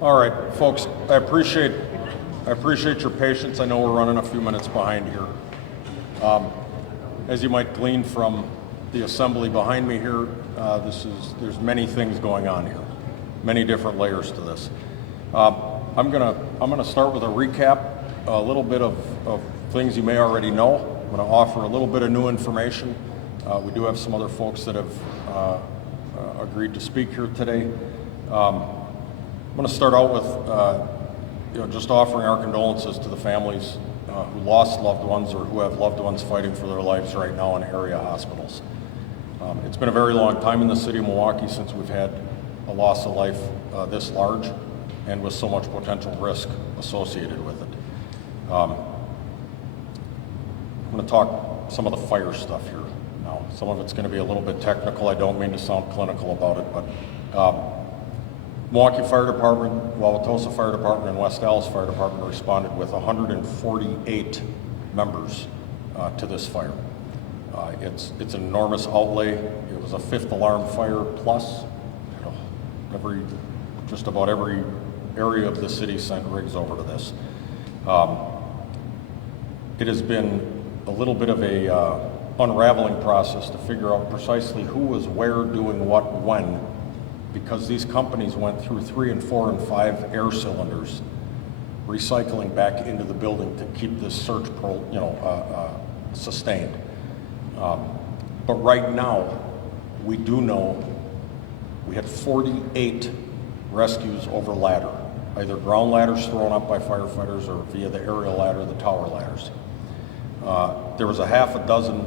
All right, folks, I appreciate your patience. I know we're running a few minutes behind here. As you might glean from the assembly behind me here, there's many things going on here, many different layers to this. I'm gonna start with a recap, a little bit of things you may already know. I'm gonna offer a little bit of new information. We do have some other folks that have agreed to speak here today. I'm going to start out with just offering our condolences to the families who lost loved ones or who have loved ones fighting for their lives right now in area hospitals. It's been a very long time in the city of Milwaukee since we've had a loss of life this large and with so much potential risk associated with it. I'm going to talk some of the fire stuff here now. Some of it's going to be a little bit technical. I don't mean to sound clinical about it, but Milwaukee Fire Department, Wauwatosa Fire Department, and West Allis Fire Department responded with 148 members to this fire. It's an enormous outlay. It was a fifth alarm fire plus. Just about every area of the city sent rigs over to this. It has been a little bit of a unraveling process to figure out precisely who was where doing what when, because these companies went through 3 and 4 and 5 air cylinders, recycling back into the building to keep this search sustained. But right now, we do know we had 48 rescues over ladder, either ground ladders thrown up by firefighters or via the aerial ladder, the tower ladders. There was a half a dozen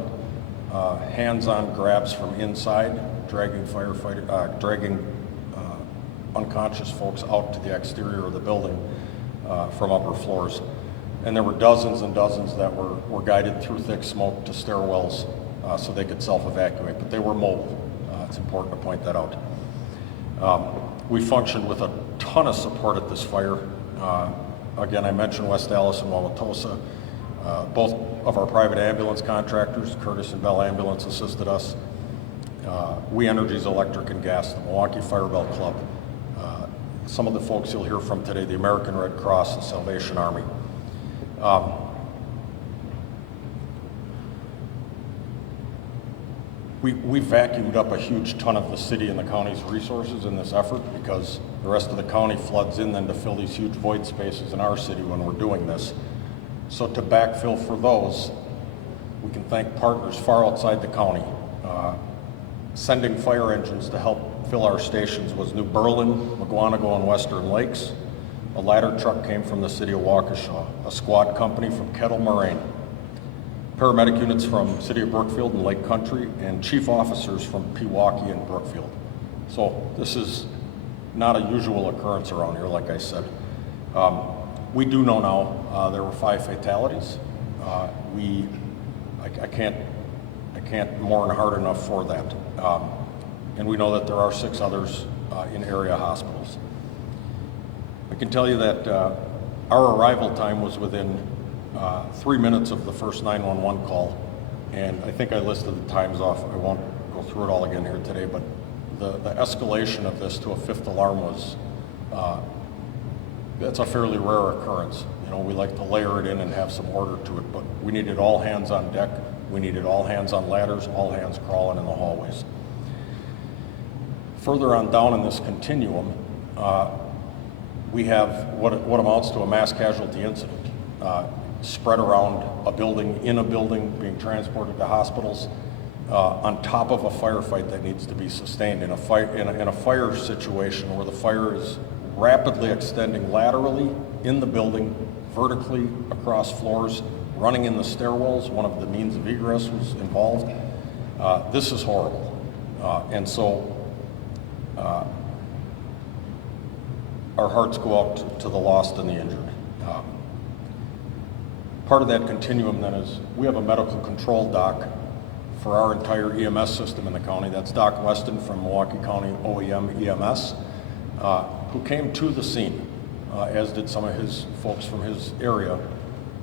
hands-on grabs from inside, dragging unconscious folks out to the exterior of the building from upper floors. And there were dozens and dozens that were guided through thick smoke to stairwells so they could self-evacuate, but they were mobile. It's important to point that out. We functioned with a ton of support at this fire. Again, I mentioned West Allis and Wauwatosa. Both of our private ambulance contractors, Curtis and Bell Ambulance, assisted us. We Energy's Electric and Gas, the Milwaukee Fire Bell Club, some of the folks you'll hear from today, the American Red Cross, the Salvation Army. We vacuumed up a huge ton of the city and the county's resources in this effort because the rest of the county floods in then to fill these huge void spaces in our city when we're doing this. So to backfill for those, we can thank partners far outside the county. Sending fire engines to help fill our stations was New Berlin, McGuanago, and Western Lakes. A ladder truck came from the city of Waukesha, a squad company from Kettle Moraine, paramedic units from city of Brookfield and Lake Country, and chief officers from Pewaukee and Brookfield. So this is not a usual occurrence around here, like I said. We do know now there were 5 fatalities. I can't mourn hard enough for that. And we know that there are 6 others in area hospitals. I can tell you that our arrival time was within 3 minutes of the first 911 call, and I think I listed the times off. I won't go through it all again here today, but the escalation of this to a 5th alarm was, that's a fairly rare occurrence. We like to layer it in and have some order to it, but we needed all hands on deck. We needed all hands on ladders, all hands crawling in the hallways. Further on down in this continuum, we have what amounts to a mass casualty incident spread around a building, in a building, being transported to hospitals, on top of a firefight that needs to be sustained in a fire situation where the fire is rapidly extending laterally in the building, vertically across floors, running in the stairwells. One of the means of egress was involved. This is horrible. And so our hearts go out to the lost and the injured. Part of that continuum then is we have a medical control doc for our entire EMS system in the county. That's Doc Weston from Milwaukee County OEM EMS, who came to the scene, as did some of his folks from his area,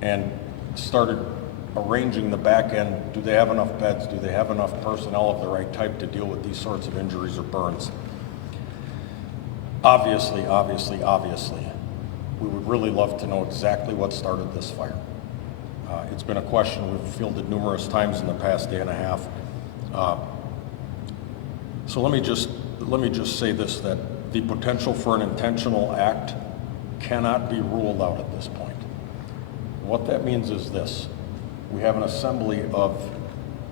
and started arranging the back end. Do they have enough beds? Do they have enough personnel of the right type to deal with these sorts of injuries or burns? Obviously, we would really love to know exactly what started this fire. It's been a question we've fielded numerous times in the past day and a half. So let me just say this, that the potential for an intentional act cannot be ruled out at this point. What that means is this: we have an assembly of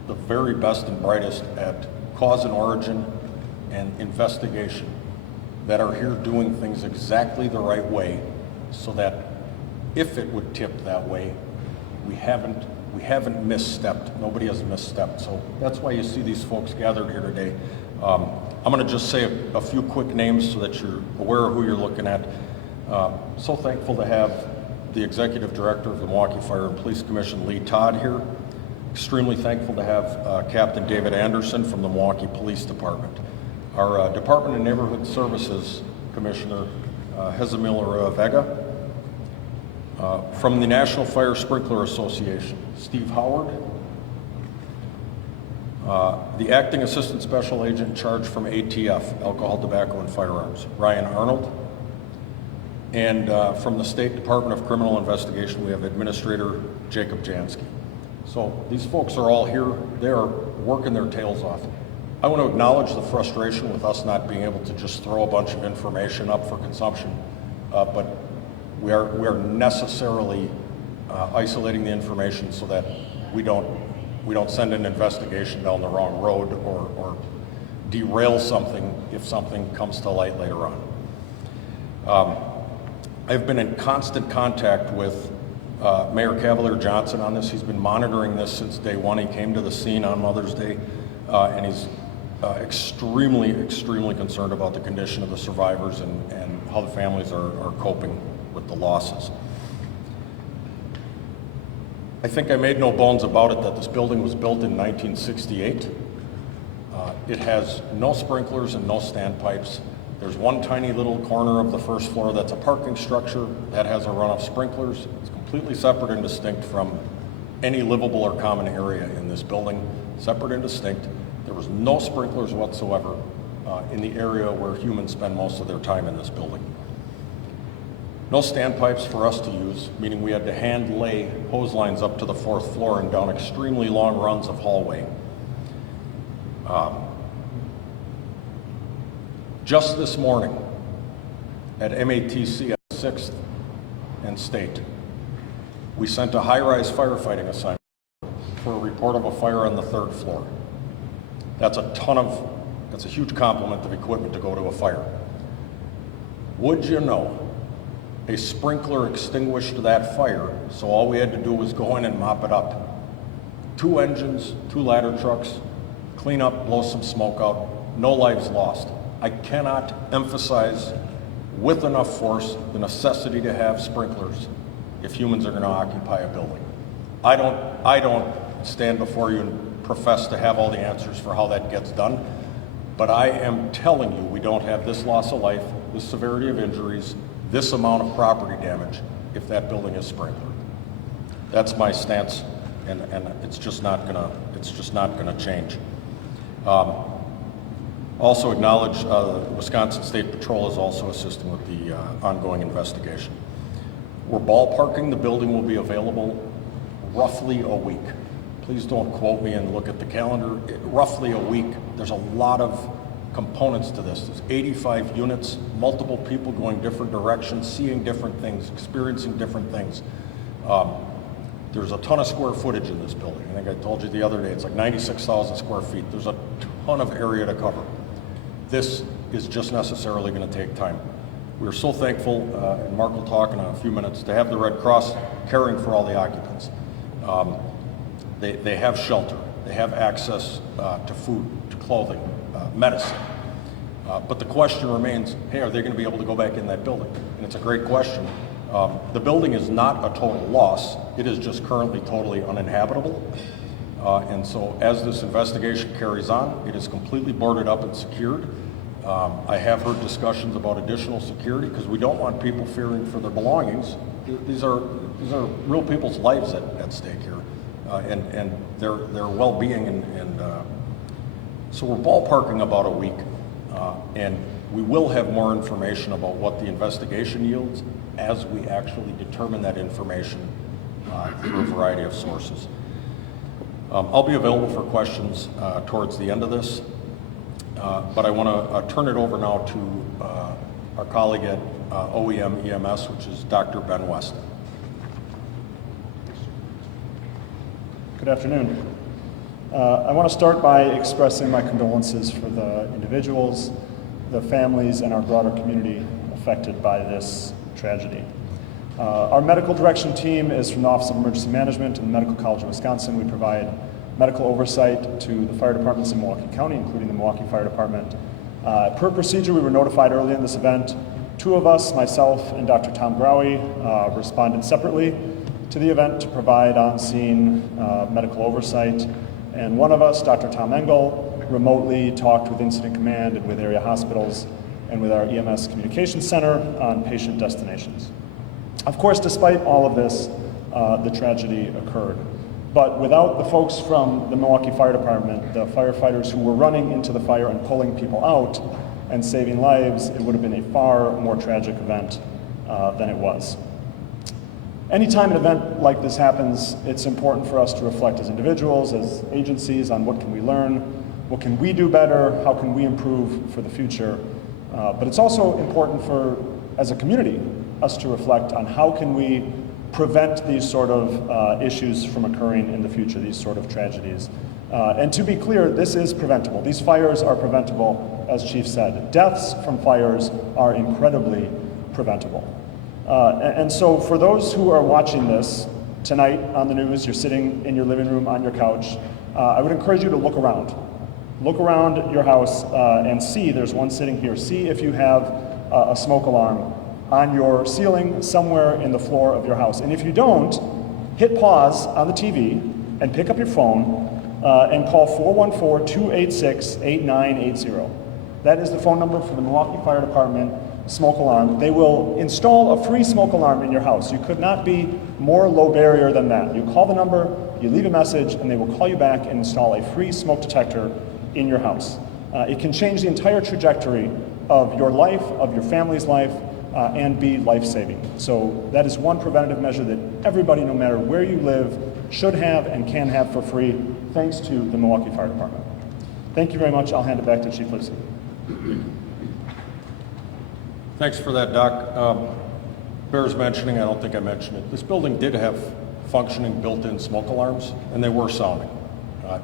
the very best and brightest at cause and origin and investigation that are here doing things exactly the right way, so that if it would tip that way, we haven't misstepped. Nobody has misstepped. So that's why you see these folks gathered here today. I'm going to just say a few quick names so that you're aware of who you're looking at. So thankful to have the Executive Director of the Milwaukee Fire and Police Commission, Lee Todd, here. Extremely thankful to have Captain David Anderson from the Milwaukee Police Department. Our Department of Neighborhood Services Commissioner, Hezimila Vega. From the National Fire Sprinkler Association, Steve Howard. The Acting Assistant Special Agent in charge from ATF, Alcohol, Tobacco, and Firearms, Ryan Arnold. And from the State Department of Criminal Investigation, we have Administrator Jacob Jansky. So these folks are all here. They are working their tails off. I want to acknowledge the frustration with us not being able to just throw a bunch of information up for consumption, but we are necessarily isolating the information so that we don't send an investigation down the wrong road or derail something if something comes to light later on. I've been in constant contact with Mayor Cavalier Johnson on this. He's been monitoring this since day one. He came to the scene on Mother's Day, and he's extremely concerned about the condition of the survivors and how the families are coping with the losses. I think I made no bones about it that this building was built in 1968. It has no sprinklers and no standpipes. There's one tiny little corner of the first floor that's a parking structure that has a run of sprinklers. It's completely separate and distinct from any livable or common area in this building, separate and distinct. There was no sprinklers whatsoever in the area where humans spend most of their time in this building. No standpipes for us to use, meaning we had to hand lay hose lines up to the fourth floor and down extremely long runs of hallway. Just this morning at MATC at 6th and State, we sent a high-rise firefighting assignment for a report of a fire on the third floor. That's a huge complement of equipment to go to a fire. Would you know, a sprinkler extinguished that fire, so all we had to do was go in and mop it up. 2 engines, 2 ladder trucks, clean up, blow some smoke out, no lives lost. I cannot emphasize with enough force the necessity to have sprinklers if humans are going to occupy a building. I don't stand before you and profess to have all the answers for how that gets done, but I am telling you we don't have this loss of life, this severity of injuries, this amount of property damage if that building is sprinkled. That's my stance, and it's just not gonna change. Also acknowledge Wisconsin State Patrol is also assisting with the ongoing investigation. We're ballparking the building will be available roughly a week. Please don't quote me and look at the calendar. Roughly a week. There's a lot of components to this. There's 85 units, multiple people going different directions, seeing different things, experiencing different things. There's a ton of square footage in this building. I think I told you the other day, it's like 96,000 square feet. There's a ton of area to cover. This is just necessarily going to take time. We're so thankful, and Mark will talk in a few minutes, to have the Red Cross caring for all the occupants. They have shelter, they have access to food, to clothing, medicine. But the question remains, hey, are they going to be able to go back in that building? And it's a great question. The building is not a total loss. It is just currently totally uninhabitable. And so as this investigation carries on, it is completely boarded up and secured. I have heard discussions about additional security because we don't want people fearing for their belongings. These are real people's lives at stake here, and their well-being. And so we're ballparking about a week. And We will have more information about what the investigation yields as we actually determine that information through a variety of sources. I'll be available for questions towards the end of this, but I want to turn it over now to our colleague at OEM EMS, which is Dr. Ben West. Good afternoon. I want to start by expressing my condolences for the individuals, the families, and our broader community affected by this tragedy. Our medical direction team is from the Office of Emergency Management and the Medical College of Wisconsin. We provide medical oversight to the fire departments in Milwaukee County, including the Milwaukee Fire Department. Per procedure, we were notified early in this event. Two of us, myself and Dr. Tom Growie, responded separately to the event to provide on-scene medical oversight. And one of us, Dr. Tom Engel, remotely talked with Incident Command and with area hospitals and with our EMS Communications Center on patient destinations. Of course, despite all of this, the tragedy occurred. But without the folks from the Milwaukee Fire Department, the firefighters who were running into the fire and pulling people out and saving lives, it would have been a far more tragic event than it was. Anytime an event like this happens, it's important for us to reflect as individuals, as agencies, on what can we learn, what can we do better, how can we improve for the future. But it's also important for, as a community, us to reflect on how can we prevent these sort of issues from occurring in the future, these sort of tragedies. And to be clear, this is preventable. These fires are preventable, as Chief said. Deaths from fires are incredibly preventable. And so for those who are watching this tonight on the news, you're sitting in your living room on your couch, I would encourage you to look around. Look around your house and see, there's one sitting here, see if you have a smoke alarm on your ceiling somewhere in the floor of your house. And if you don't, hit pause on the TV and pick up your phone and call 414-286-8980. That is the phone number for the Milwaukee Fire Department smoke alarm. They will install a free smoke alarm in your house. You could not be more low barrier than that. You call the number, you leave a message, and they will call you back and install a free smoke detector in your house. It can change the entire trajectory of your life, of your family's life, and be life-saving. So that is one preventative measure that everybody, no matter where you live, should have and can have for free, thanks to the Milwaukee Fire Department. Thank you very much. I'll hand it back to Chief Lipski. Thanks for that, Doc. Bears mentioning, I don't think I mentioned it, this building did have functioning built-in smoke alarms, and they were sounding,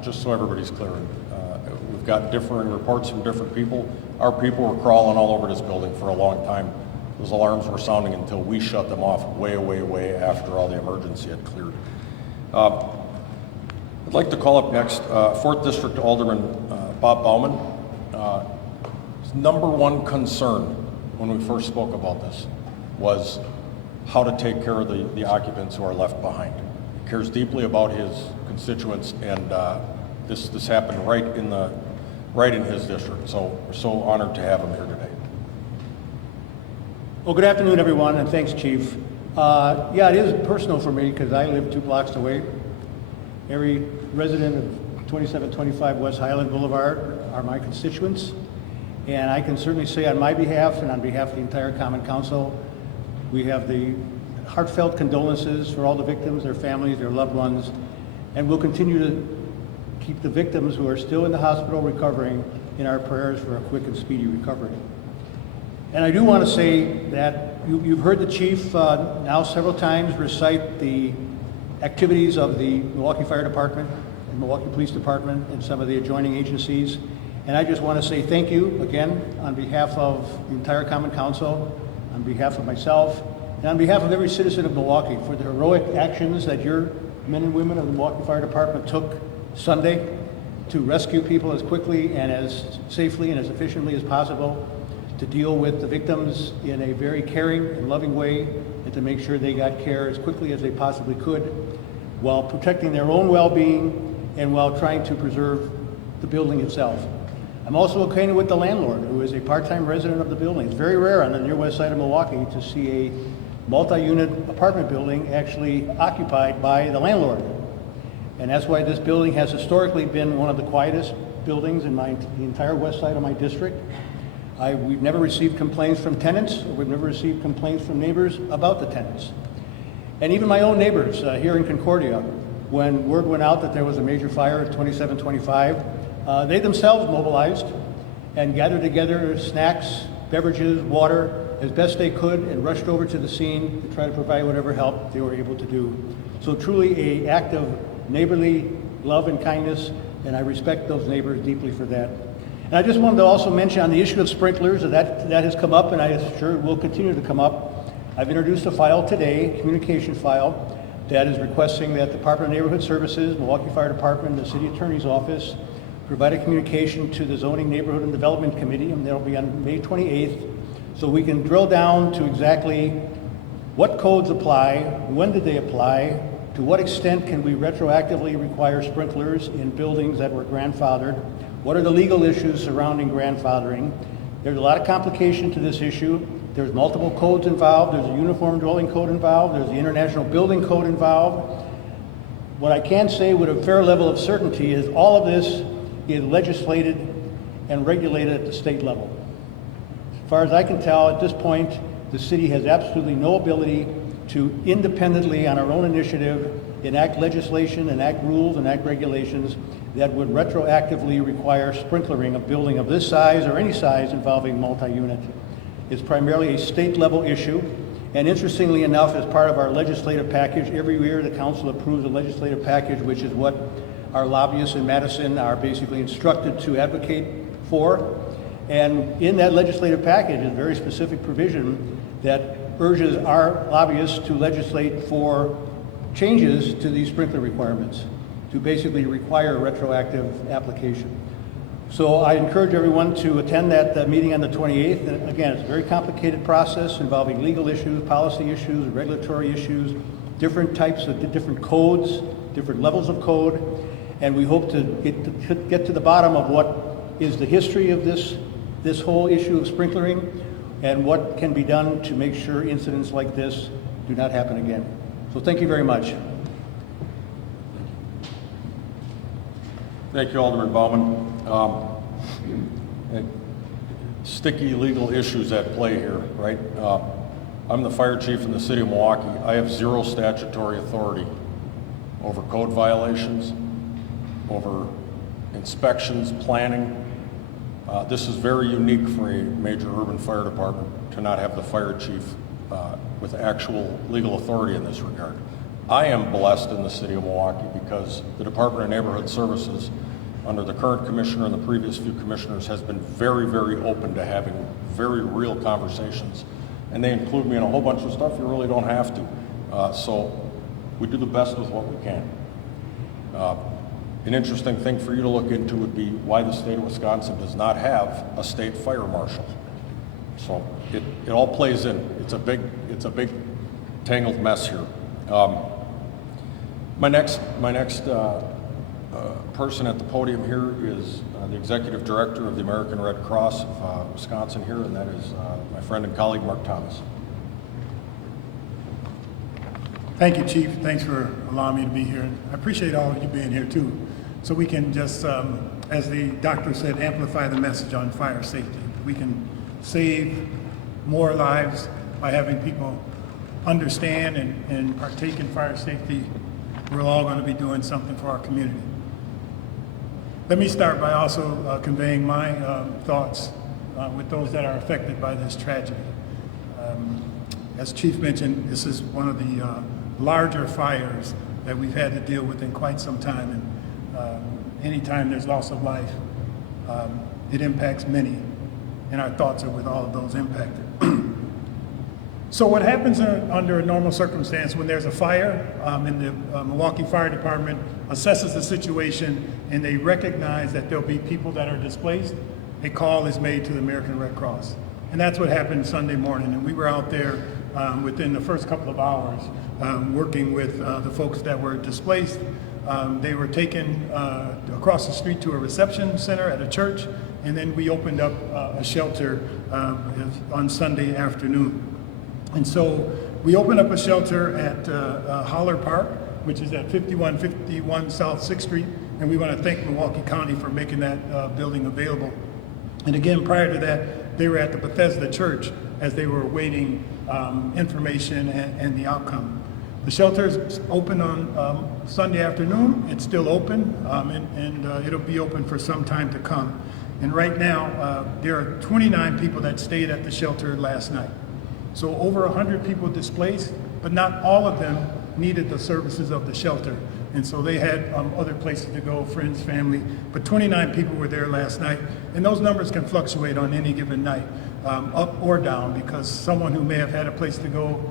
just so everybody's clear. We've got differing reports from different people. Our people were crawling all over this building for a long time. Those alarms were sounding until we shut them off way after all the emergency had cleared. I'd like to call up next 4th District Alderman Bob Bauman. His number one concern when we first spoke about this was how to take care of the occupants who are left behind. He cares deeply about his constituents, and this happened right in his district. So we're so honored to have him here today. Well, good afternoon, everyone, and thanks, Chief. Yeah, it is personal for me because I live 2 blocks away. Every resident of 2725 West Highland Boulevard are my constituents, and I can certainly say on my behalf and on behalf of the entire Common Council, we have the heartfelt condolences for all the victims, their families, their loved ones, and we'll continue to keep the victims who are still in the hospital recovering in our prayers for a quick and speedy recovery. And I do want to say that you've heard the Chief now several times recite the activities of the Milwaukee Fire Department and Milwaukee Police Department and some of the adjoining agencies. And I just want to say thank you again on behalf of the entire Common Council, on behalf of myself, and on behalf of every citizen of Milwaukee for the heroic actions that your men and women of the Milwaukee Fire Department took Sunday to rescue people as quickly and as safely and as efficiently as possible, to deal with the victims in a very caring and loving way, and to make sure they got care as quickly as they possibly could, while protecting their own well-being and while trying to preserve the building itself. I'm also acquainted with the landlord, who is a part-time resident of the building. It's very rare on the near west side of Milwaukee to see a multi-unit apartment building actually occupied by the landlord. And that's why this building has historically been one of the quietest buildings in the entire west side of my district. We've never received complaints from tenants, or we've never received complaints from neighbors about the tenants. And even my own neighbors here in Concordia, when word went out that there was a major fire at 2725, they themselves mobilized and gathered together snacks, beverages, water, as best they could, and rushed over to the scene to try to provide whatever help they were able to do. So truly an act of neighborly love and kindness, and I respect those neighbors deeply for that. And I just wanted to also mention on the issue of sprinklers, that has come up, and I am sure it will continue to come up. I've introduced a file today, a communication file, that is requesting that the Department of Neighborhood Services, Milwaukee Fire Department, and the City Attorney's Office provide a communication to the Zoning Neighborhood and Development Committee, and that'll be on May 28th, so we can drill down to exactly what codes apply, when did they apply, to what extent can we retroactively require sprinklers in buildings that were grandfathered, what are the legal issues surrounding grandfathering. There's a lot of complication to this issue. There's multiple codes involved. There's a uniform dwelling code involved. There's the International Building Code involved. What I can say with a fair level of certainty is all of this is legislated and regulated at the state level. As far as I can tell, at this point, the city has absolutely no ability to independently, on our own initiative, enact legislation, enact rules, enact regulations that would retroactively require sprinklering a building of this size or any size involving multi-unit. It's primarily a state-level issue, and interestingly enough, as part of our legislative package, every year the council approves a legislative package, which is what our lobbyists in Madison are basically instructed to advocate for. And in that legislative package is a very specific provision that urges our lobbyists to legislate for changes to these sprinkler requirements, to basically require retroactive application. So I encourage everyone to attend that meeting on the 28th. And again, it's a very complicated process involving legal issues, policy issues, regulatory issues, different types of different codes, different levels of code, and we hope to get to the bottom of what is the history of this whole issue of sprinklering and what can be done to make sure incidents like this do not happen again. So thank you very much. Thank you, Alderman Baumann. Sticky legal issues at play here, right? I'm the fire chief in the city of Milwaukee. I have zero statutory authority over code violations, over inspections, planning. This is very unique for a major urban fire department to not have the fire chief with actual legal authority in this regard. I am blessed in the city of Milwaukee because the Department of Neighborhood Services, under the current commissioner and the previous few commissioners, has been very, very open to having very real conversations. And they include me in a whole bunch of stuff you really don't have to. So we do the best with what we can. An interesting thing for you to look into would be why the state of Wisconsin does not have a state fire marshal. So it all plays in. It's a big tangled mess here. My next person at the podium here is the executive director of the American Red Cross of Wisconsin here, and that is my friend and colleague Mark Thomas. Thank you, Chief. Thanks for allowing me to be here. I appreciate all of you being here too, so we can just, as the doctor said, amplify the message on fire safety. We can save more lives by having people understand and partake in fire safety. We're all going to be doing something for our community. Let me start by also conveying my thoughts with those that are affected by this tragedy. As Chief mentioned, this is one of the larger fires that we've had to deal with in quite some time, and anytime there's loss of life, it impacts many, and our thoughts are with all of those impacted. So what happens under a normal circumstance when there's a fire, and the Milwaukee Fire Department assesses the situation and they recognize that there'll be people that are displaced, a call is made to the American Red Cross. And that's what happened Sunday morning, and we were out there within the first couple of hours working with the folks that were displaced. They were taken across the street to a reception center at a church, and then we opened up a shelter on Sunday afternoon. And so we opened up a shelter at Holler Park, which is at 5151 South 6th Street, and we want to thank Milwaukee County for making that building available. And again, prior to that, they were at the Bethesda Church as they were awaiting information and the outcome. The shelter is open on Sunday afternoon. It's still open, and it'll be open for some time to come. And right now, there are 29 people that stayed at the shelter last night. So over 100 people displaced, but not all of them needed the services of the shelter. And so they had other places to go, friends, family, but 29 people were there last night. And those numbers can fluctuate on any given night, up or down, because someone who may have had a place to go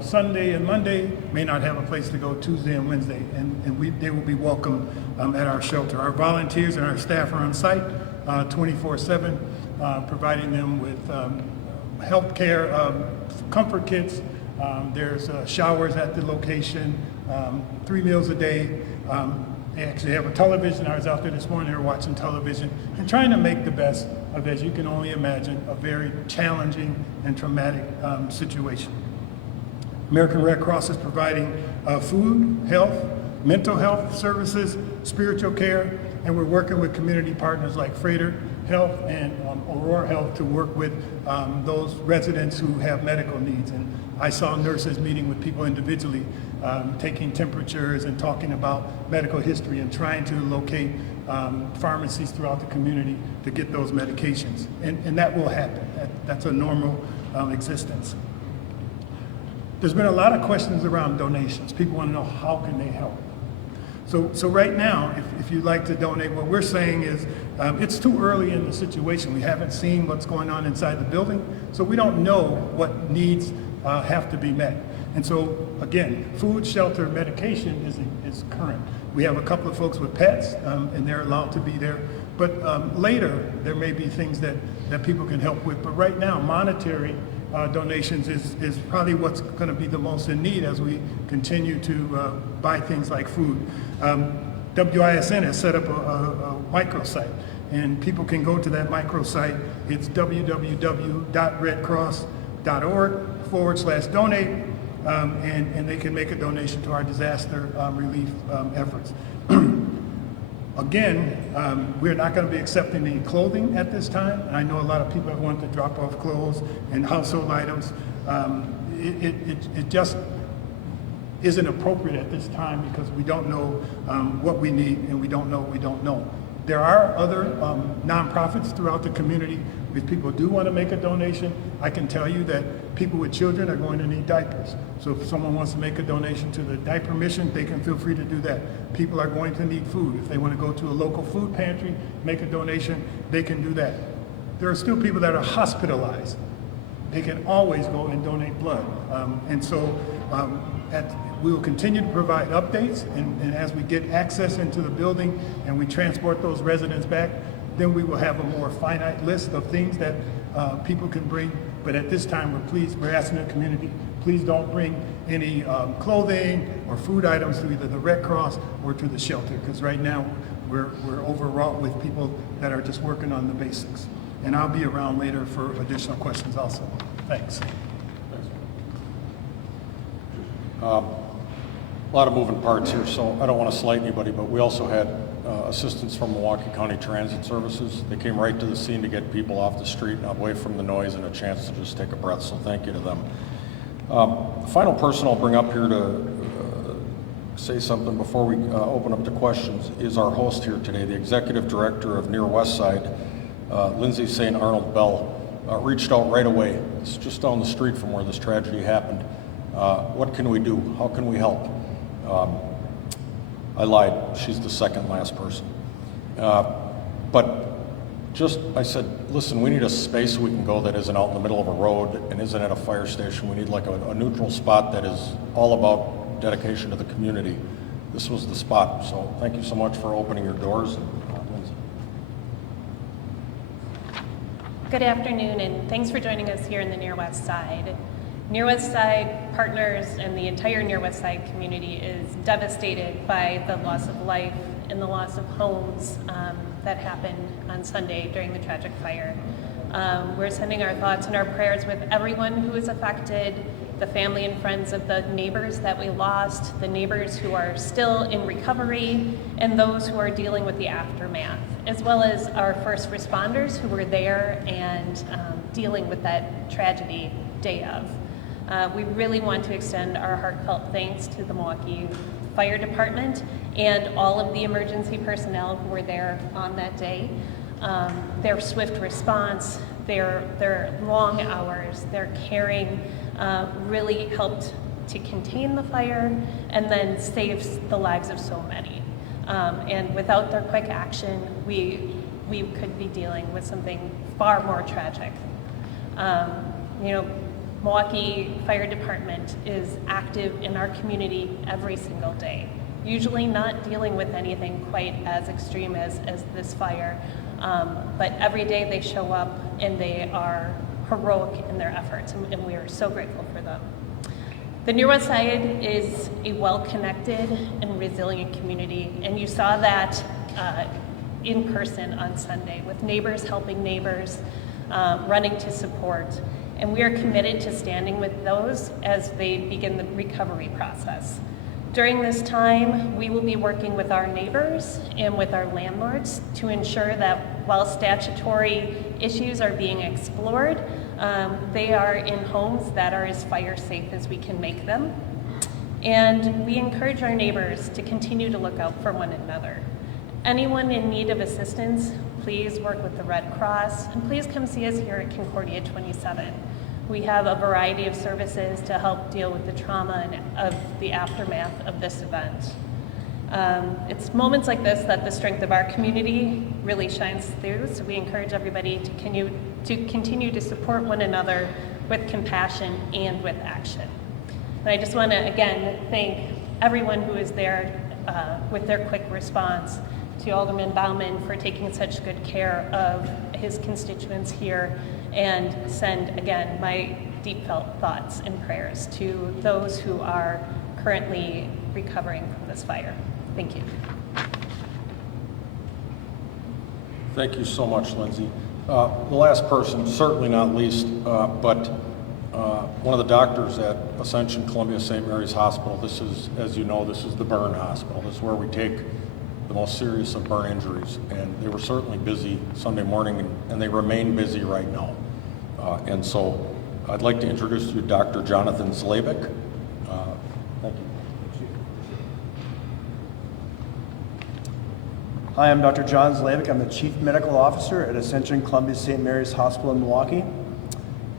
Sunday and Monday may not have a place to go Tuesday and Wednesday, and they will be welcome at our shelter. Our volunteers and our staff are on site 24/7, providing them with health care, comfort kits. There's showers at the location, 3 meals a day. They actually have a television. I was out there this morning, they were watching television and trying to make the best of, as you can only imagine, a very challenging and traumatic situation. American Red Cross is providing food, health, mental health services, spiritual care, and we're working with community partners like Freighter Health and Aurora Health to work with those residents who have medical needs. And I saw nurses meeting with people individually, taking temperatures and talking about medical history and trying to locate pharmacies throughout the community to get those medications. And that will happen. That's a normal existence. There's been a lot of questions around donations. People want to know, how can they help? So right now, if you'd like to donate, what we're saying is it's too early in the situation. We haven't seen what's going on inside the building, so we don't know what needs have to be met. And so, again, food, shelter, medication is current. We have a couple of folks with pets, and they're allowed to be there. But later, there may be things that people can help with. But right now, monetary donations is probably what's going to be the most in need as we continue to buy things like food. WISN has set up a microsite, and people can go to that microsite. It's www.redcross.org/donate, and they can make a donation to our disaster relief efforts. Again, we're not going to be accepting any clothing at this time. And I know a lot of people have wanted to drop off clothes and household items. It just isn't appropriate at this time because we don't know what we need, and we don't know what we don't know. There are other nonprofits throughout the community. If people do want to make a donation, I can tell you that people with children are going to need diapers. So if someone wants to make a donation to the diaper mission, they can feel free to do that. People are going to need food. If they want to go to a local food pantry, make a donation, they can do that. There are still people that are hospitalized. They can always go and donate blood. We will continue to provide updates, and as we get access into the building and we transport those residents back, then we will have a more finite list of things that people can bring. But at this time, we're asking the community, please don't bring any clothing or food items to either the Red Cross or to the shelter, because right now we're overwrought with people that are just working on the basics. And I'll be around later for additional questions also. Thanks. A lot of moving parts here, so I don't want to slight anybody, but we also had assistance from Milwaukee County Transit Services. They came right to the scene to get people off the street and away from the noise and a chance to just take a breath, so thank you to them. The final person I'll bring up here to say something before we open up to questions is our host here today, the Executive Director of Near West Side, Lindsay St. Arnold Bell, reached out right away. It's just down the street from where this tragedy happened. What can we do? How can we help? I lied. She's the second last person. I said, listen, we need a space we can go that isn't out in the middle of a road and isn't at a fire station. We need like a neutral spot that is all about dedication to the community. This was the spot. So thank you so much for opening your doors. Lindsay. Good afternoon, and thanks for joining us here in the Near West Side. Near West Side partners and the entire Near West Side community is devastated by the loss of life and the loss of homes that happened on Sunday during the tragic fire. We're sending our thoughts and our prayers with everyone who is affected the family and friends of the neighbors that we lost, the neighbors who are still in recovery, and those who are dealing with the aftermath, as well as our first responders who were there and dealing with that tragedy day of. We really want to extend our heartfelt thanks to the Milwaukee Fire Department and all of the emergency personnel who were there on that day. Their swift response, their long hours, their caring really helped to contain the fire and then saves the lives of so many. And without their quick action, we could be dealing with something far more tragic. Milwaukee Fire Department is active in our community every single day, usually not dealing with anything quite as extreme as this fire, but every day they show up and they are heroic in their efforts, and we are so grateful for them. The Near West Side is a well-connected and resilient community, and you saw that in person on Sunday with neighbors helping neighbors, running to support. And we are committed to standing with those as they begin the recovery process. During this time, we will be working with our neighbors and with our landlords to ensure that while statutory issues are being explored, they are in homes that are as fire safe as we can make them. And we encourage our neighbors to continue to look out for one another. Anyone in need of assistance, please work with the Red Cross, and please come see us here at Concordia 27. We have a variety of services to help deal with the trauma of the aftermath of this event. It's moments like this that the strength of our community really shines through, so we encourage everybody to continue to support one another with compassion and with action. And I just want to, again, thank everyone who is there with their quick response, to Alderman Bauman for taking such good care of his constituents here, and send, again, my deep felt thoughts and prayers to those who are currently recovering from this fire. Thank you. Thank you so much, Lindsay. The last person, certainly not least, but one of the doctors at Ascension Columbia St. Mary's Hospital. This is, as you know, this is the burn hospital. This is where we take the most serious of burn injuries, and they were certainly busy Sunday morning, and they remain busy right now. And so I'd like to introduce you to Dr. Jonathan Zlabik. Thank you. Hi, I'm Dr. John Zlabik. I'm the Chief Medical Officer at Ascension Columbia St. Mary's Hospital in Milwaukee.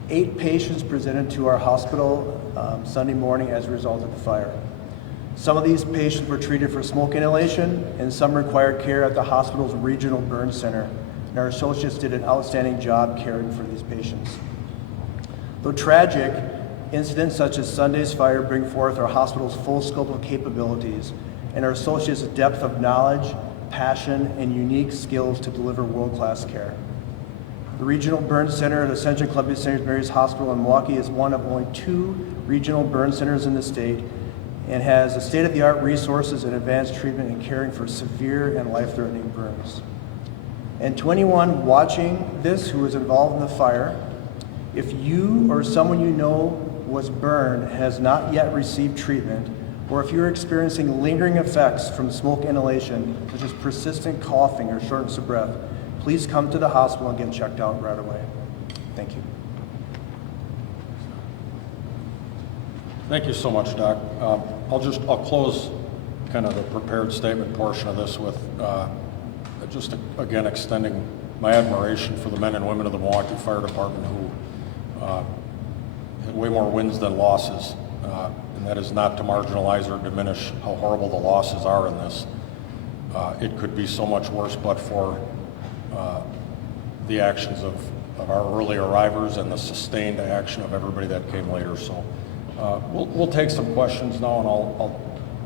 8 patients presented to our hospital Sunday morning as a result of the fire. Some of these patients were treated for smoke inhalation, and some required care at the hospital's regional burn center. And our associates did an outstanding job caring for these patients. Though tragic, incidents such as Sunday's fire bring forth our hospital's full scope of capabilities and our associates' depth of knowledge, passion, and unique skills to deliver world-class care. The Regional Burn Center at Ascension Columbia St. Mary's Hospital in Milwaukee is one of only 2 regional burn centers in the state, and has a state-of-the-art resources and advanced treatment and caring for severe and life-threatening burns. And to anyone watching this who was involved in the fire, if you or someone you know was burned and has not yet received treatment, or if you're experiencing lingering effects from smoke inhalation, such as persistent coughing or shortness of breath, please come to the hospital and get checked out right away. Thank you. Thank you so much, Doc. I'll close kind of the prepared statement portion of this with just again extending my admiration for the men and women of the Milwaukee Fire Department who had way more wins than losses, and that is not to marginalize or diminish how horrible the losses are in this. It could be so much worse, but for the actions of our early arrivers and the sustained action of everybody that came later. So we'll take some questions now, and I'll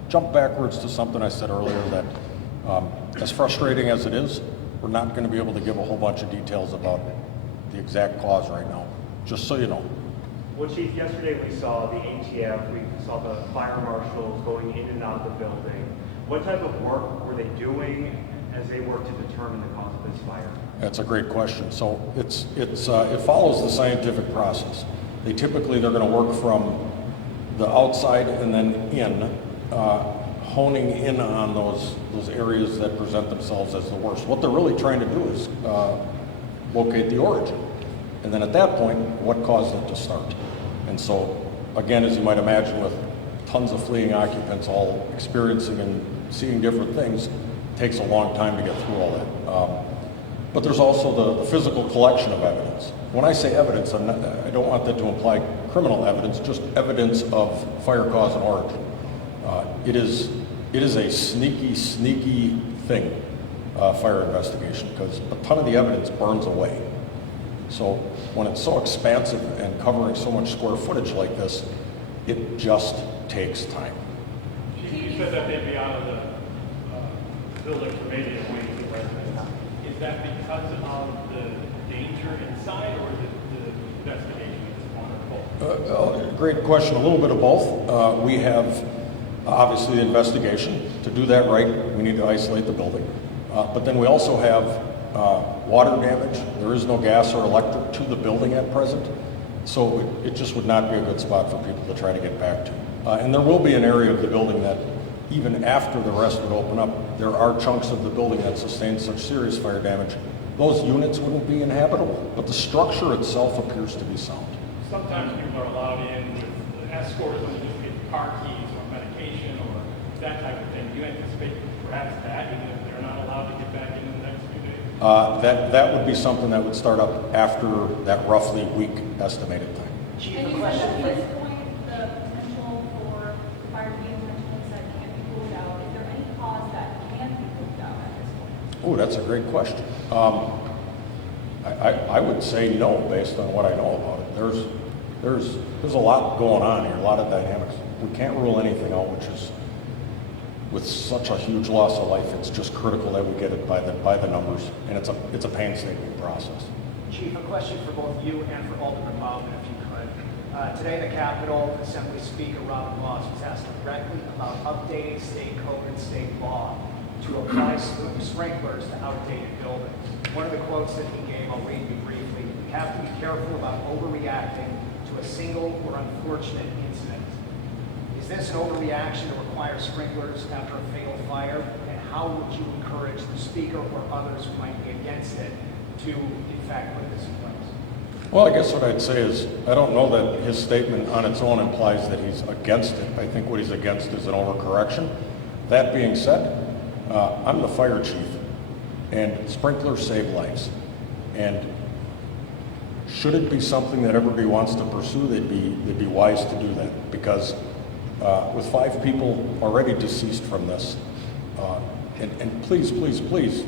jump backwards to something I said earlier that as frustrating as it is, we're not going to be able to give a whole bunch of details about the exact cause right now, just so you know. Well, Chief, yesterday we saw the ATF, we saw the fire marshals going in and out of the building. What type of work were they doing as they worked to determine the cause of this fire? That's a great question. So it follows the scientific process. They're going to work from the outside and then in, honing in on those areas that present themselves as the worst. What they're really trying to do is locate the origin. And then at that point, what caused it to start? And so, again, as you might imagine, with tons of fleeing occupants all experiencing and seeing different things, it takes a long time to get through all that. But there's also the physical collection of evidence. When I say evidence, I don't want that to imply criminal evidence, just evidence of fire cause and origin. It is a sneaky thing, fire investigation, because a ton of the evidence burns away. So when it's so expansive and covering so much square footage like this, it just takes time. You said that they'd be out of the building for maybe a week. Is that because of the danger inside, or is it the investigation that's on or both? Great question. A little bit of both. We have obviously the investigation. To do that right, we need to isolate the building. But then we also have water damage. There is no gas or electric to the building at present. So it just would not be a good spot for people to try to get back to. And there will be an area of the building that even after the rest would open up, there are chunks of the building that sustained such serious fire damage. Those units wouldn't be inhabitable, but the structure itself appears to be sound. Sometimes people are allowed in with escorts when they just get car keys or medication or that type of thing. Do you anticipate perhaps that, even if they're not allowed to get back in the next few days? That would be something that would start up after that roughly week estimated time. Chief, a question. At this point, the potential for fire to be intentional inside can't be ruled out. Is there any cause that can be ruled out at this point? Oh, that's a great question. I would say no, based on what I know about it. There's a lot going on here, a lot of dynamics. We can't rule anything out, which is, with such a huge loss of life, it's just critical that we get it by the numbers, and it's a painstaking process. Chief, a question for both you and for Alderman Bauman, if you could. Today, the Capitol Assembly Speaker Robin Ross was asked directly about updating state code and state law to apply sprinklers to outdated buildings. One of the quotes that he gave, I'll read you briefly: "We have to be careful about overreacting to a single or unfortunate incident." Is this an overreaction to require sprinklers after a fatal fire? And how would you encourage the speaker or others who might be against it to, in fact, put this in place? Well, I guess what I'd say is, I don't know that his statement on its own implies that he's against it. I think what he's against is an overcorrection. That being said, I'm the fire chief, and sprinklers save lives. And should it be something that everybody wants to pursue, they'd be wise to do that, because with 5 people already deceased from this, and please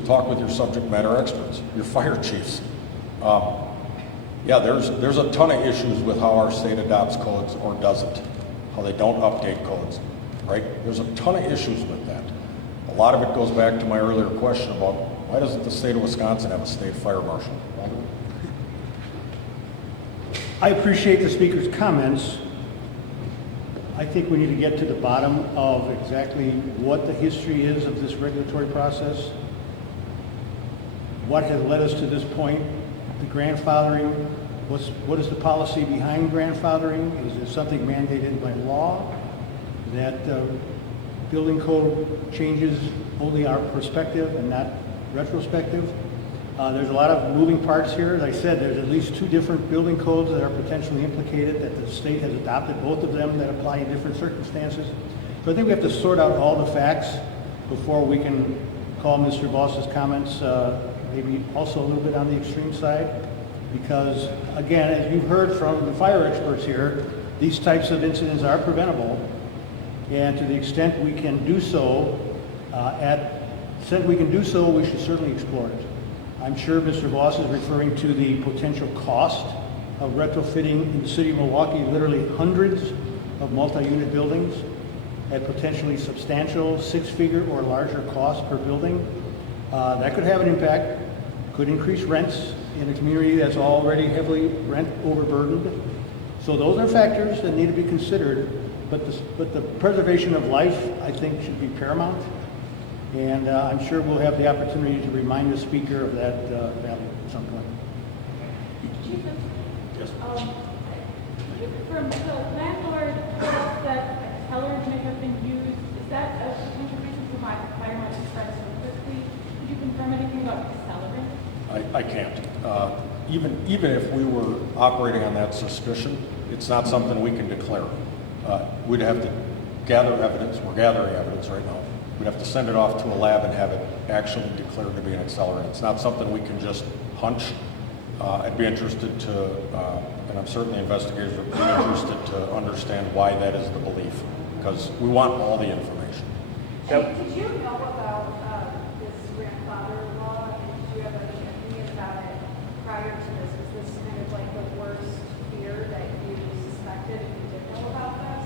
talk with your subject matter experts, your fire chiefs. Yeah, there's a ton of issues with how our state adopts codes or doesn't, how they don't update codes, right? There's a ton of issues with that. A lot of it goes back to my earlier question about why doesn't the state of Wisconsin have a state fire marshal? I appreciate the speaker's comments. I think we need to get to the bottom of exactly what the history is of this regulatory process, what has led us to this point, the grandfathering, what is the policy behind grandfathering? Is it something mandated by law that building code changes only our perspective and not retrospective? There's a lot of moving parts here. As I said, there's at least 2 different building codes that are potentially implicated, that the state has adopted, both of them that apply in different circumstances. So I think we have to sort out all the facts before we can call Mr. Boss's comments maybe also a little bit on the extreme side. Because again, as you've heard from the fire experts here, these types of incidents are preventable. And to the extent we can do so, we should certainly explore it. I'm sure Mr. Voss is referring to the potential cost of retrofitting in the city of Milwaukee literally hundreds of multi-unit buildings at potentially substantial 6-figure or larger cost per building. That could have an impact, could increase rents in a community that's already heavily rent overburdened. So those are factors that need to be considered, but the preservation of life, I think, should be paramount. And I'm sure we'll have the opportunity to remind the speaker of that value at some point. Chief, Yes. from the landlord can't. Even if we were operating on that suspicion, it's not something we can declare. We'd have to gather evidence. We're gathering evidence right now. We'd have to send it off to a lab and have it actually declared to be an accelerant. It's not something we can just hunch. I'd be interested to, and I'm certain the investigators would be interested to understand why that is the belief, because we want all the information. Did you know about this grandfather law, and did you have any opinion about it prior to this? Was this kind of like the worst fear that you suspected if you did know about this?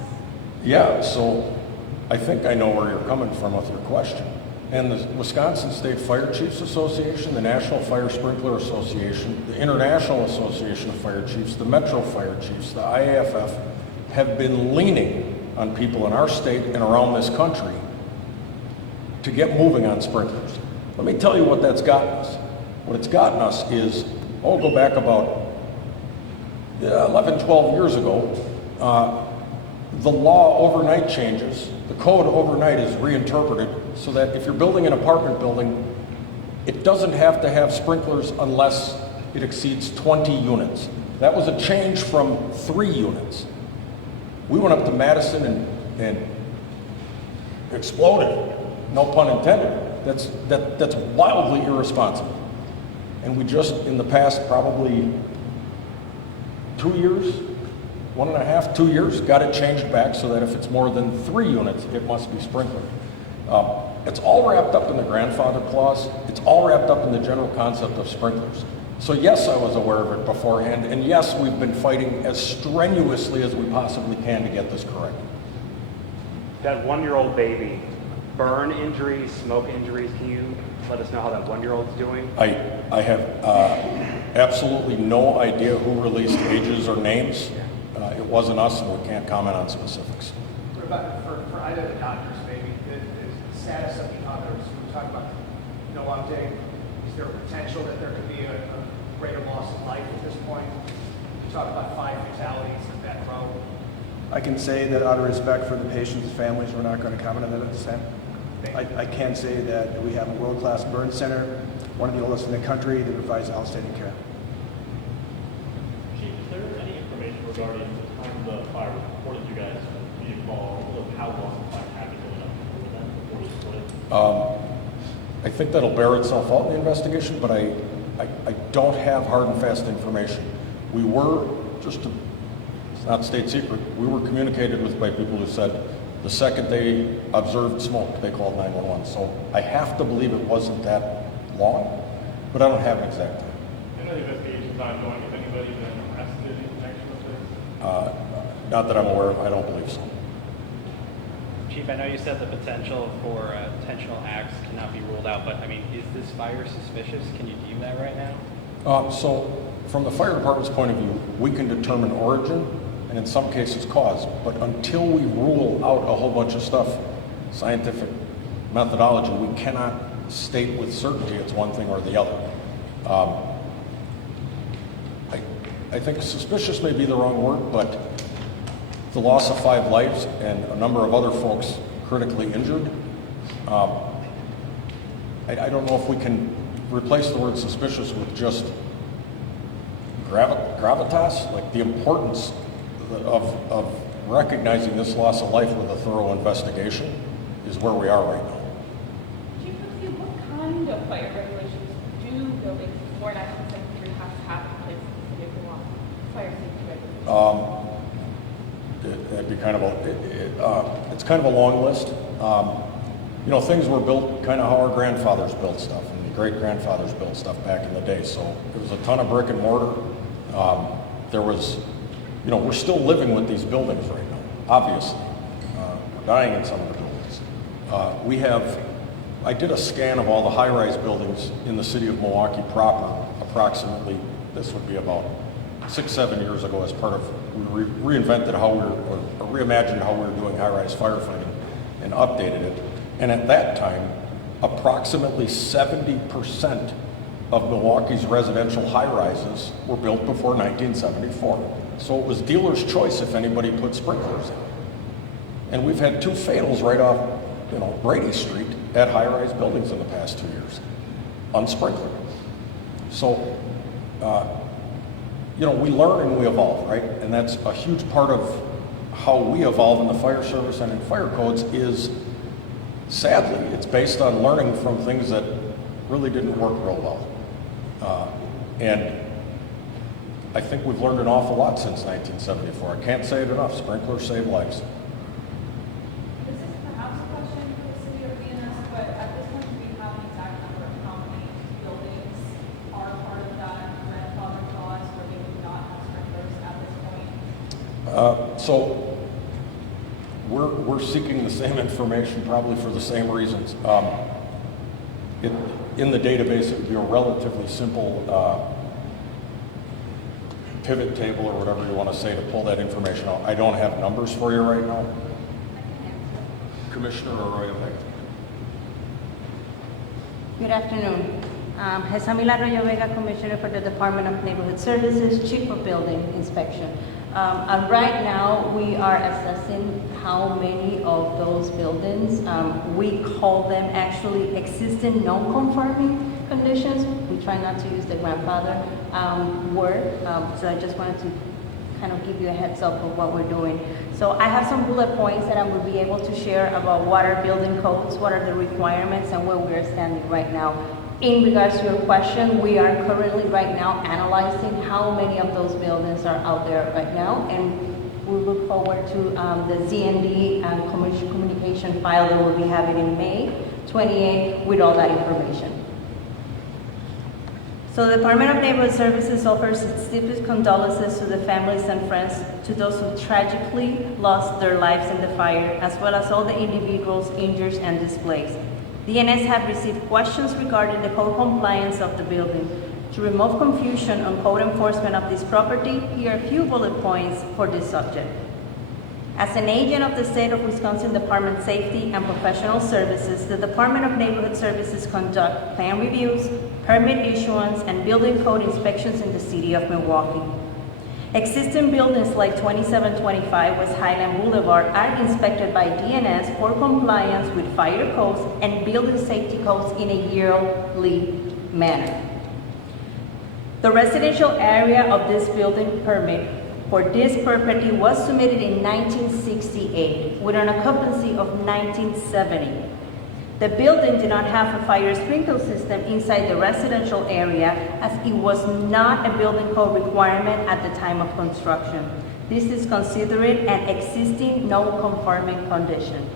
Yeah, so I think I know where you're coming from with your question. And the Wisconsin State Fire Chiefs Association, the National Fire Sprinkler Association, the International Association of Fire Chiefs, the Metro Fire Chiefs, the IAFF have been leaning on people in our state and around this country to get moving on sprinklers. Let me tell you what that's gotten us. What it's gotten us is, go back about 11, 12 years ago, the law overnight changes, the code overnight is reinterpreted so that if you're building an apartment building, it doesn't have to have sprinklers unless it exceeds 20 units. That was a change from 3 units. We went up to Madison and exploded, no pun intended. That's wildly irresponsible. And we just, in the past probably 2 years, 1.5, 2 years, got it changed back so that if it's more than 3 units, it must be sprinklered. It's all wrapped up in the grandfather clause. It's all wrapped up in the general concept of sprinklers. So yes, I was aware of it beforehand, and yes, we've been fighting as strenuously as we possibly can to get this correct. That 1-year-old baby, burn injuries, smoke injuries, can you let us know how that 1-year-old's doing? I have absolutely no idea who released ages or names. It wasn't us, and we can't comment on specifics. Rebecca, for either of the doctors, maybe, the status of the others, we talk about no update. Is there a potential that there could be a greater loss of life at this point? We talk about 5 fatalities in that row. I can say that out of respect for the patients' families, we're not going to comment on that at this time. I can say that we have a world-class burn center, one of the oldest in the country, that provides outstanding care. Chief, is there any information regarding the time the fire reported you guys be involved, of how long the fire happened before you reported? I think that'll bear itself out in the investigation, but I don't have hard and fast information. We were, it's not state secret, we were communicated with by people who said the second they observed smoke, they called 911. So I have to believe it wasn't that long, but I don't have an exact time. I know the investigation's ongoing. Has anybody been arrested in connection with this? Not that I'm aware of, I don't believe so. Chief, I know you said the potential for intentional acts cannot be ruled out, but I mean, is this fire suspicious? Can you deem that right now? So from the fire department's point of view, we can determine origin and in some cases cause, but until we rule out a whole bunch of stuff, scientific methodology, we cannot state with certainty it's one thing or the other. I think suspicious may be the wrong word, but the loss of 5 lives and a number of other folks critically injured, I don't know if we can replace the word suspicious with just gravitas, like the importance of recognizing this loss of life with a thorough investigation is where we are right now. Chief, what kind of fire regulations do buildings before 1973 have to have in place in the city of Milwaukee? Fire safety regulations? It'd be kind of it's kind of a long list. Things were built kind of how our grandfathers built stuff and the great-grandfathers built stuff back in the day. So there was a ton of brick and mortar. There was, we're still living with these buildings right now, obviously. We're dying in some of the buildings. I did a scan of all the high-rise buildings in the city of Milwaukee proper, approximately, this would be about 6-7 years ago, as part of, we reimagined how we were doing high-rise firefighting and updated it. And at that time, approximately 70% of Milwaukee's residential high-rises were built before 1974. So it was dealer's choice if anybody put sprinklers in. And we've had 2 fatals right off, Brady Street at high-rise buildings in the past 2 years, unsprinkled. So, you know, we learn and we evolve, right? And that's a huge part of how we evolve in the fire service and in fire codes is, sadly, it's based on learning from things that really didn't work real well. And I think we've learned an awful lot since 1974. I can't say it enough. Sprinklers save lives. This is perhaps a question for the city or DNS, but at this point, do we have an exact number of how many buildings are part of that grandfather clause where they do not have sprinklers at this point? So we're seeking the same information probably for the same reasons. In the database, it would be a relatively simple pivot table or whatever you want to say to pull that information out. I don't have numbers for you right now. Commissioner Arroyo. Good afternoon. Jesamil Arroyo Vega, Commissioner for the Department of Neighborhood Services, Chief of Building Inspection. And right now, we are assessing how many of those buildings, we call them actually existing non-conforming conditions. We try not to use the grandfather word, so I just wanted to kind of give you a heads up of what we're doing. So I have some bullet points that I will be able to share about what are building codes, what are the requirements, and where we're standing right now. In regards to your question, we are currently right now analyzing how many of those buildings are out there right now, and we look forward to the ZND and communication file that we'll be having in May 28 with all that information. So the Department of Neighborhood Services offers its deepest condolences to the families and friends to those who tragically lost their lives in the fire, as well as all the individuals injured and displaced. DNS have received questions regarding the code compliance of the building. To remove confusion on code enforcement of this property, here are a few bullet points for this subject. As an agent of the State of Wisconsin Department of Safety and Professional Services, the Department of Neighborhood Services conduct plan reviews, permit issuance, and building code inspections in the city of Milwaukee. Existing buildings like 2725 West Highland Boulevard are inspected by DNS for compliance with fire codes and building safety codes in a yearly manner. The residential area of this building permit for this property was submitted in 1968 with an occupancy of 1970. The building did not have a fire sprinkler system inside the residential area, as it was not a building code requirement at the time of construction. This is considered an existing non-conforming condition.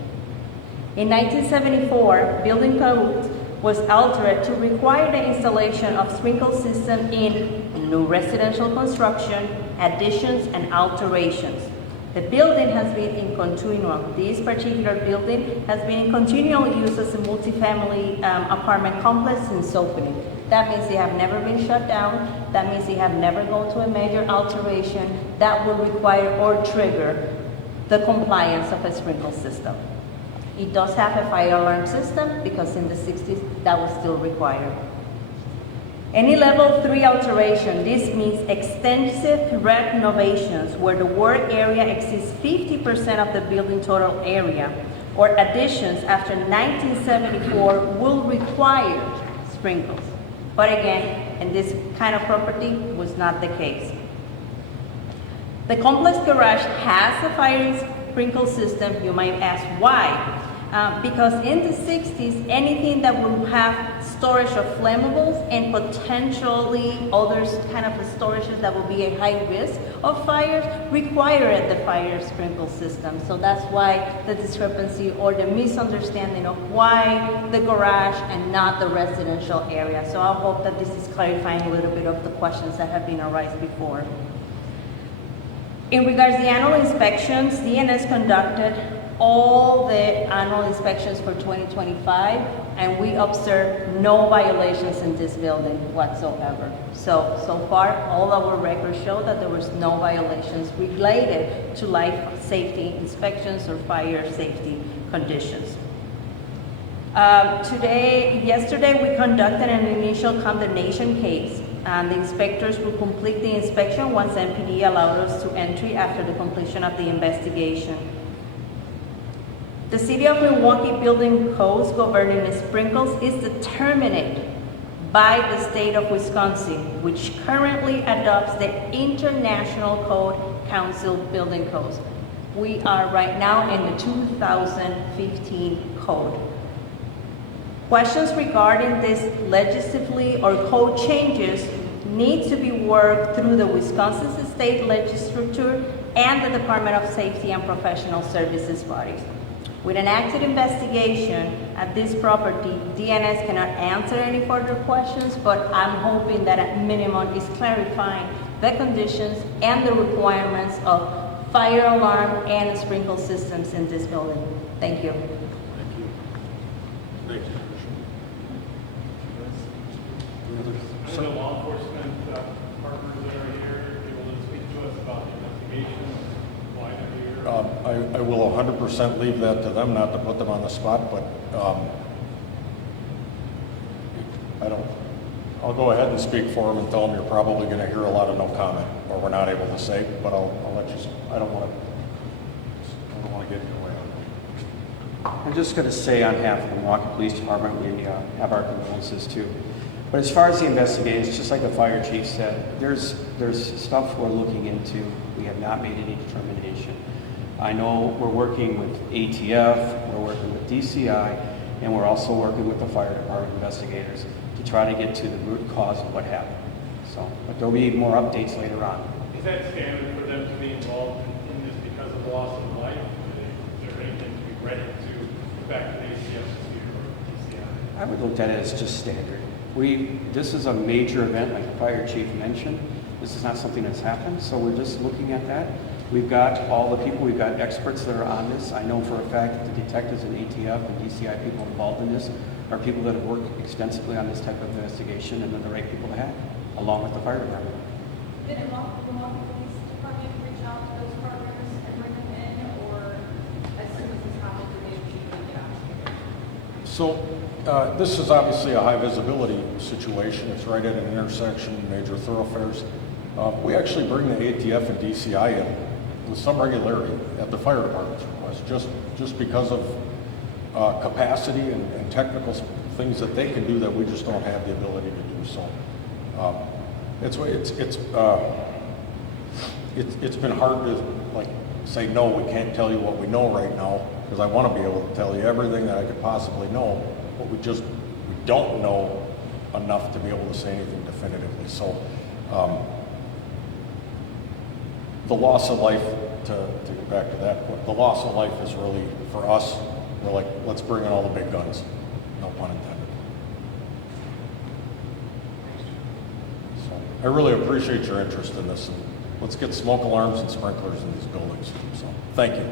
In 1974, building code was altered to require the installation of sprinkler system in new residential construction, additions, and alterations. The building has been in continuum. This particular building has been in continual use as a multifamily apartment complex since opening. That means they have never been shut down. That means they have never gone to a major alteration that will require or trigger the compliance of a sprinkler system. It does have a fire alarm system because in the 60s that was still required. Any level 3 alteration, this means extensive renovations where the work area exceeds 50% of the building total area, or additions after 1974 will require sprinklers. But again, in this kind of property was not the case. The complex garage has a fire sprinkler system. You might ask why? Because in the 60s, anything that will have storage of flammables and potentially others kind of storages that will be a high risk of fires required the fire sprinkler system. So that's why the discrepancy or the misunderstanding of why the garage and not the residential area. So I hope that this is clarifying a little bit of the questions that have been arised before. In regards to the annual inspections, DNS conducted all the annual inspections for 2025, and we observed no violations in this building whatsoever. So far, all our records show that there was no violations related to life safety inspections or fire safety conditions. Yesterday, we conducted an initial condemnation case, and the inspectors will complete the inspection once MPD allowed us to entry after the completion of the investigation. The City of Milwaukee building codes governing sprinklers is determined by the state of Wisconsin, which currently adopts the International Code Council building codes. We are right now in the 2015 code. Questions regarding this legislatively or code changes need to be worked through the Wisconsin State Legislature and the Department of Safety and Professional Services bodies. With an active investigation at this property, DNS cannot answer any further questions, but I'm hoping that at minimum is clarifying the conditions and the requirements of fire alarm and sprinkler systems in this building. Thank you. Thank you. I know law enforcement partners that are here, able to speak to us about the investigation, why they're here. I will 100% leave that to them, not to put them on the spot, but I'll go ahead and speak for them and tell them you're probably going to hear a lot of no comment, or we're not able to say, but I'll let you, I don't want to get in your way on that. I'm just going to say on behalf of the Milwaukee Police Department, we have our condolences too. But as far as the investigation, just like the fire chief said, there's stuff we're looking into. We have not made any determination. I know we're working with ATF, we're working with DCI, and we're also working with the fire department investigators to try to get to the root cause of what happened. So, but there'll be more updates later on. Is that standard for them to be involved in this because of loss of life? Is there anything to be ready to back to the ACF or DCI? I would look at it as just standard. This is a major event, like the fire chief mentioned. This is not something that's happened, so we're just looking at that. We've got all the people, we've got experts that are on this. I know for a fact that the detectives and ATF and DCI people involved in this are people that have worked extensively on this type of investigation, and they're the right people to have, along with the fire department. Did the Milwaukee Police Department reach out to those partners and bring them in, or as soon as this happened, did they get out? So this is obviously a high visibility situation. It's right at an intersection, major thoroughfares. We actually bring the ATF and DCI in with some regularity at the fire department's request, just because of capacity and technical things that they can do that we just don't have the ability to do. So it's been hard to like say no, we can't tell you what we know right now, because I want to be able to tell you everything that I could possibly know, but we don't know enough to be able to say anything definitively. So the loss of life, to get back to that, the loss of life is really, for us, we're like, let's bring in all the big guns, no pun intended. So I really appreciate your interest in this, and let's get smoke alarms and sprinklers in these buildings. So thank you.